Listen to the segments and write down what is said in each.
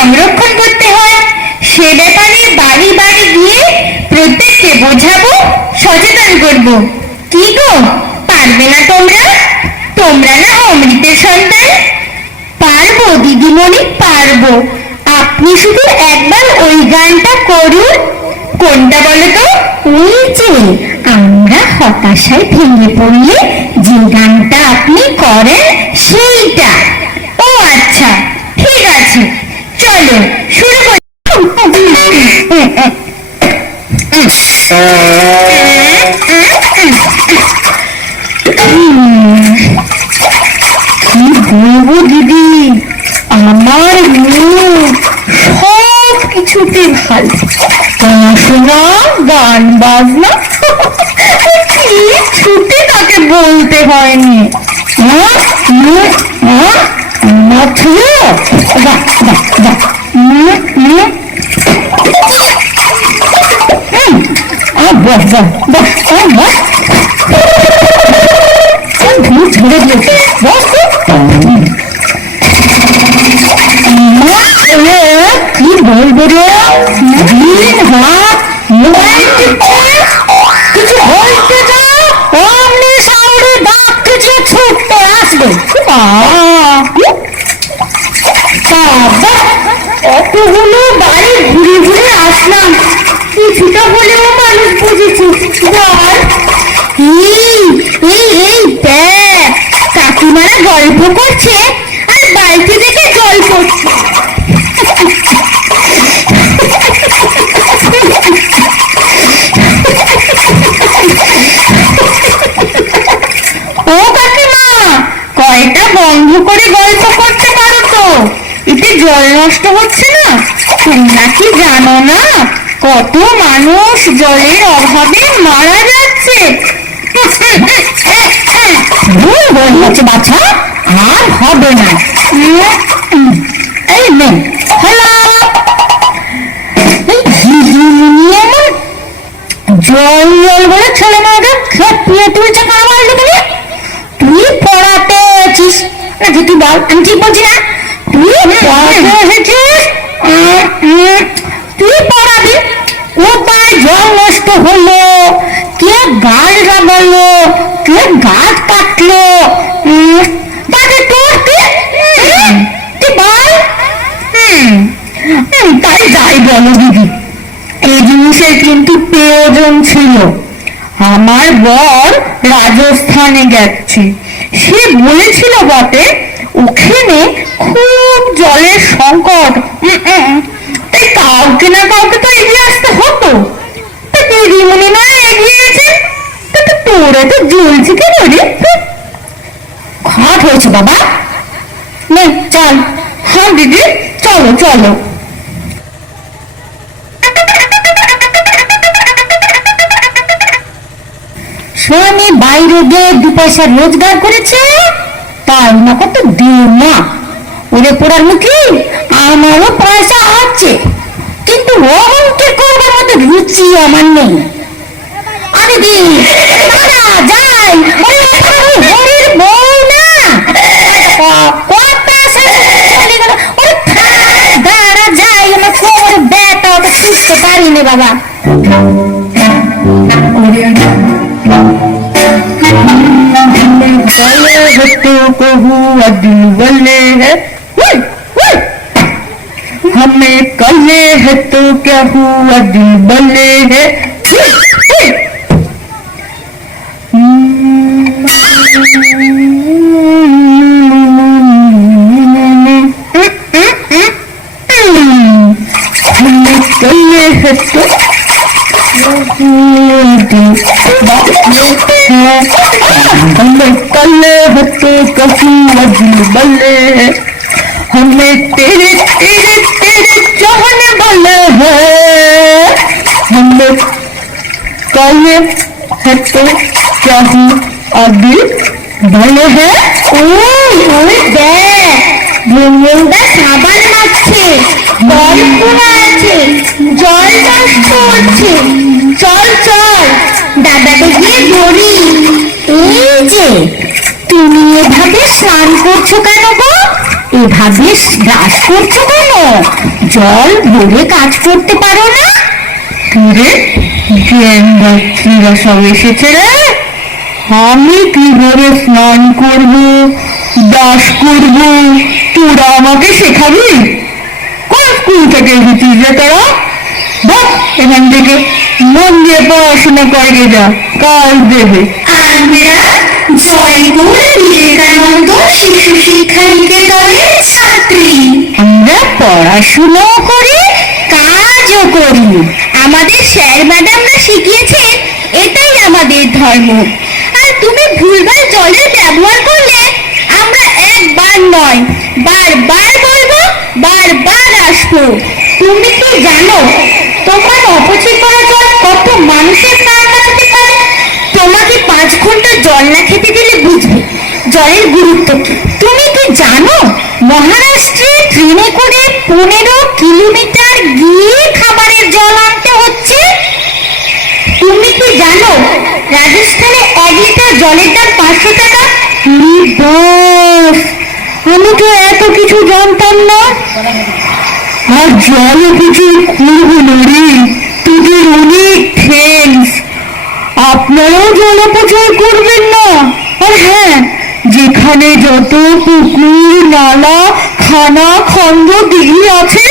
সংরক্ষণ করতে হয় সে ব্যাপারে বাড়ি বাড়ি গিয়ে প্রত্যেককে বোঝাবো, সচেতন করব। কি গো, পারবে না তোমরা? তোমরা না অমৃতের সন্তান। পারবো দিদিমণি, পারবো। আপনি শুধু একবার ওই গানটা করুন। কোনটা বলো তো? ওই যে আমরা হতাশায় ভেঙে পড়লে যে গানটা আপনি করেন সেইটা। ও আচ্ছা, ঠিক আছে, চলো শুরু করি। কি বলবো দিদি, আমার মেয়ে সব কিছুতে ভালো, পড়াশোনা, গান বাজনা, ছুটি তাকে বলতে হয়নি। ঝরে দিয়েছে কি বলবো রে, দিন রাত মোবাইল কিছু বলতে যা অমনি সামনে দাঁত কিছু ছুটতে আসবে। অতগুলো বাড়ি ঘুরে ঘুরে আসলাম, কিছুটা হলেও মানুষ বুঝেছি। দেখ, কাকিমারা গল্প করছে আর বাড়িতে দেখে জল পড়ছে। ও কাকিমা, কয়টা বন্ধ করে গল্প করতে পারো তো, এতে জল নষ্ট হচ্ছে না? তোমরা কি জানো না কত মানুষ জলের অভাবে মারা যাচ্ছে? ভুল বলেছে বাছা, আর হবে না। এই নে, হ্যালো, জল জল বলে ছেলে মেয়েকে খেপিয়ে তুলছে। খাবার লেগে তুই পড়াতে আছিস, তুই বল, আমি ঠিক বলছি না? তুই পড়াতে এসেছিস, তুই পড়াবি। কোথায় জল নষ্ট হলো, কে গাছ লাগালো, কে গাছ কাটলো, তাকে তোর তুই বল। তাই যাই বলো দিদি, এই জিনিসের কিন্তু প্রয়োজন ছিল। আমার বর রাজস্থানে গেছে, সে বলেছিল বটে ওখানে খুব জলের সংকট, তাই কাউকে না কাউকে তো এগিয়ে আসতে হতো। দিদিমণি নয় এগিয়েছে, তোরা তো জ্বলছে কেন রে? খাট হয়েছে বাবা, নে চল। হ্যাঁ দিদি, চলো চলো। স্বামী বাইরে গিয়ে 2 পয়সা রোজগার করেছে, তাই না কত দিন না ওরে পোড়ার মুখে আমারও পয়সা আছে, কিন্তু অহংকার করবার মতো রুচি আমার নেই। আমি দিই যাই, হরির বউ না দাঁড়া যাই, আমার কোমরে ব্যথা, ওটা ছুটতে পারিনি বাবা। तो कहूँ दिल वाले है, हमें कले है तो क्या हुआ, दिल वाले है। हमें कले है तो हमें कले है तो कहूँ दिल वाले है, हमें तेरे तेरे तेरे चाहने वाले हैं, हमें कले है तो कहूँ अभी ভালো है। ওই ওই দেখ, ভুমুন্ডা সাবান মারছে, কল্পনা আছে, জল নষ্ট হচ্ছে। চল চল, দাদাকে গিয়ে ধরি। এই যে তুমি এভাবে স্নান করছো কেন গো? এভাবে ব্রাশ করছো কেন? জল ভরে কাজ করতে পারো না? কিরে, জ্ঞান যাত্রীরা সব এসেছে রে। আমি কিভাবে স্নান করব, ব্রাশ করব, তোরা আমাকে শেখাবি? কোন স্কুল থেকে এসেছিস রে তোরা? ভাব এখান থেকে, মন দিয়ে পড়াশোনা করে যা, কাজ দেবে। আমরা জয়পুর বিবেকানন্দ শিশু শিক্ষা নিকেতনের ছাত্রী। আমরা পড়াশুনো করি, কাজও করি। আমাদের স্যার ম্যাডামরা শিখিয়েছেন এটাই আমাদের ধর্ম। আর তুমি ভুলভাল জলের ব্যবহার করলে আমরা একবার নয় বারবার বলবো, বারবার আসবো। তুমি কি জানো তোমার অপচয় করা জল কত মানুষের প্রাণ বাঁচাতে পারে? তোমাকে 5 ঘন্টা জল না খেতে দিলে বুঝবে জলের গুরুত্ব কি। তুমি কি জানো মহারাষ্ট্রে ট্রেনে করে 15 কিলোমিটার গিয়ে খাবারের জল আনতে হচ্ছে? তুমি কি জানো রাজস্থানে 1 লিটার জলের দাম 500 টাকা? বাস, আমি তো এত কিছু জানতাম না। আর জল অপচয় করবো না রে, তোদের অনেক থ্যাংকস। আপনারাও জল অপচয় করবেন না। আর হ্যাঁ, যেখানে যত পুকুর, নালা, খানা, খন্দ, দিঘি আছে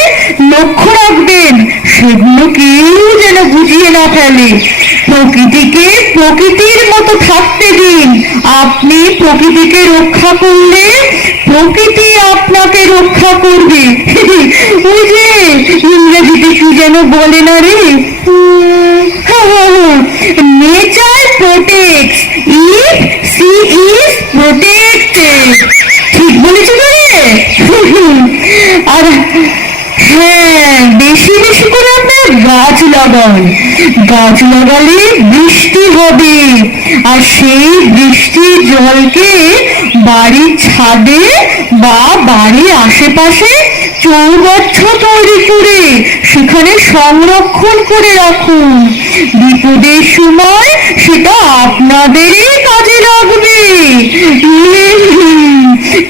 লক্ষ্য রাখবেন, সেগুলো কেউ যেন বুঝিয়ে না ফেলে। প্রকৃতিকে প্রকৃতির মতো থাকতে দিন। আপনি প্রকৃতিকে রক্ষা করলে প্রকৃতি আপনাকে রক্ষা করবে। ওই যে ইংরেজিতে কি যেন বলে না রে, nature protects if she is protected. ঠিক বলেছি তো রে? আর হ্যাঁ, বেশি বেশি করে আপনার গাছ লাগান। গাছ লাগালে বৃষ্টি হবে, আর সেই বৃষ্টির জলকে বাড়ির ছাদে বা বাড়ির আশেপাশে চৌবাচ্চ তৈরি করে সেখানে সংরক্ষণ করে রাখুন। বিপদের সময় সেটা আপনাদেরই কাজে লাগবে।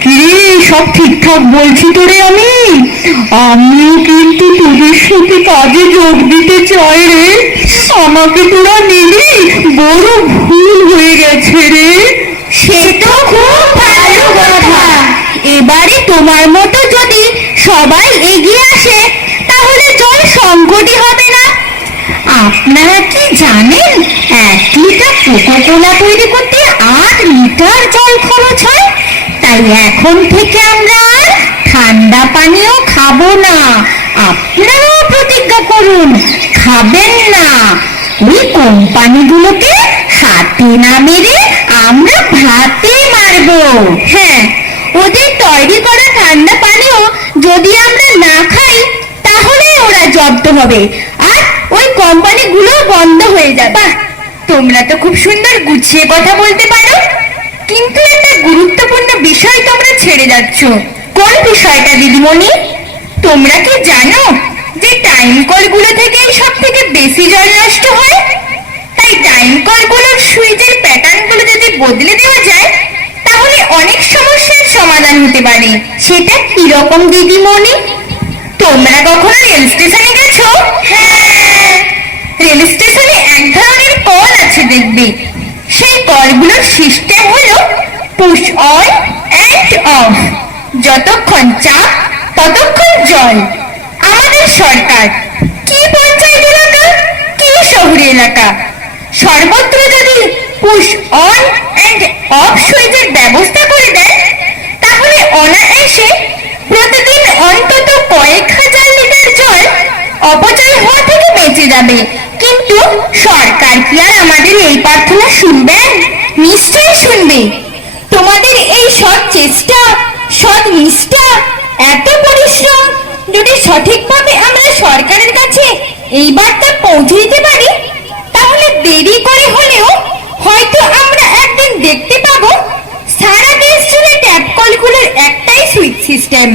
কি সব ঠিকঠাক বলছি তোরে? আমিও কিন্তু তোদের সাথে কাজে যোগ দিতে চাই রে। আমাকে তোরা নিলি বড় ভুল হয়ে গেছে রে। সে তো খুব ভালো কথা। এবারে তোমার মতো যদি সবাই এগিয়ে আসে তাহলে জল সংকটই হবে না। আপনারা কি জানেন 1 লিটার কোকা-কোলা তৈরি করতে 8 লিটার জল খরচ হয়? তাই এখন থেকে আমরা আর ঠান্ডা পানীয় খাবো না। আপনারাও প্রতিজ্ঞা করুন খাবেন না। ওই কোম্পানিগুলোকে হাতে না মেরে আমরা ভাতে মারবো। হ্যাঁ, ওদের তৈরি করা ঠান্ডা পানীয় যদি আমরা না খাই তাহলে ওরা জব্দ হবে আর ওই কোম্পানিগুলো বন্ধ হয়ে যাবে। তোমরা তো খুব সুন্দর গুছিয়ে কথা বলতে পারো, কিন্তু একটা গুরুত্বপূর্ণ বিষয় তোমরা ছেড়ে যাচ্ছ। কোন বিষয়টা দিদিমণি? তোমরা কি জানো যে টাইম কলগুলো থেকেই সব থেকে বেশি জল নষ্ট হয়? তাই টাইম কলগুলোর সুইচের প্যাটার্নগুলো যদি বদলে দেওয়া যায় তাহলে অনেক সমস্যার সমাধান হতে পারে। সেটা কিরকম দিদিমণি? তোমরা কখনো রেল স্টেশনে গেছো? হ্যাঁ, রেল স্টেশনে এক ধরনের কল আছে দেখবে। সেই কলগুলোর সিস্টেম হলো পুশ অন এন্ড অফ। যতক্ষণ চাপ ততক্ষণ জল। আমাদের সরকার কি পঞ্চায়েত এলাকা কি শহর এলাকা সর্বত্র যদি পুশ অন এন্ড অফ সুইচের ব্যবস্থা করে দেয় তাহলে অনায়াসে প্রতিদিন অন্তত কয়েক হাজার লিটার জল অপচয় হওয়া থেকে বেঁচে যাবে। কিন্তু সরকার কি আর আমাদের এই প্রার্থনা শুনবেন? নিশ্চয়ই শুনবে। তোমাদের এই সৎ চেষ্টা, সৎ নিষ্ঠা, এত পরিশ্রম যদি সঠিকভাবে আমরা সরকারের কাছে এই বার্তা পৌঁছে দিতে পারি তাহলে দেরি করে হলেও হয়তো আমরা একদিন দেখতে পাবো সারা দেশ জুড়ে ট্যাপ কলগুলোর একটাই switch system,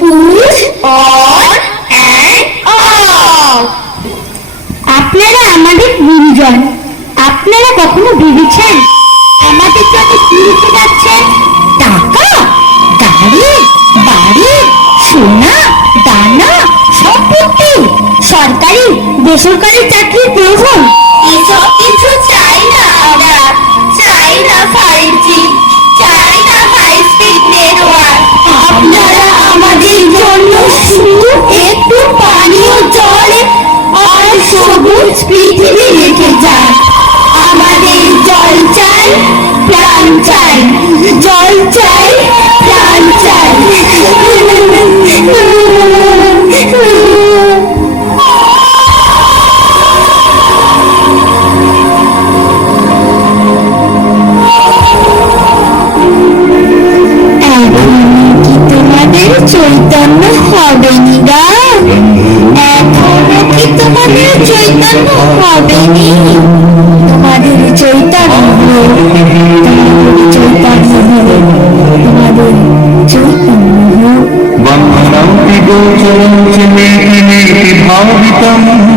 push on end of. আপনারা আমাদের গুরুজন। আপনারা কখনো ভেবেছেন আমাদের জন্য কি লিখে যাচ্ছেন? টাকা, গাড়ি, বাড়ি, সোনা, দানা, সম্পত্তি, সরকারি বেসরকারি চাকরির প্রয়োজন, এসব কিছু চাই না আমরা। চাই না 5G, চাই না হাই স্পিড নেটওয়ার্ক। আপনারা আমাদের জন্য শুধু একটু পানীয় জল আর সবুজ পৃথিবী রেখে যান। আমাদের জল চাই, প্রাণ চাই, জল চাই, প্রাণ চাই। কি তোমাদের চৈতন্য হবেনি গা? এখনো কি তোমাদের চৈতন্য হবেনি? তোমাদের চৈতন্য হোক, তোমাদের চৈতন্য হোক, তোমাদের চৈতন্য হোক। वन्दनं गोचरं च मे भावितम्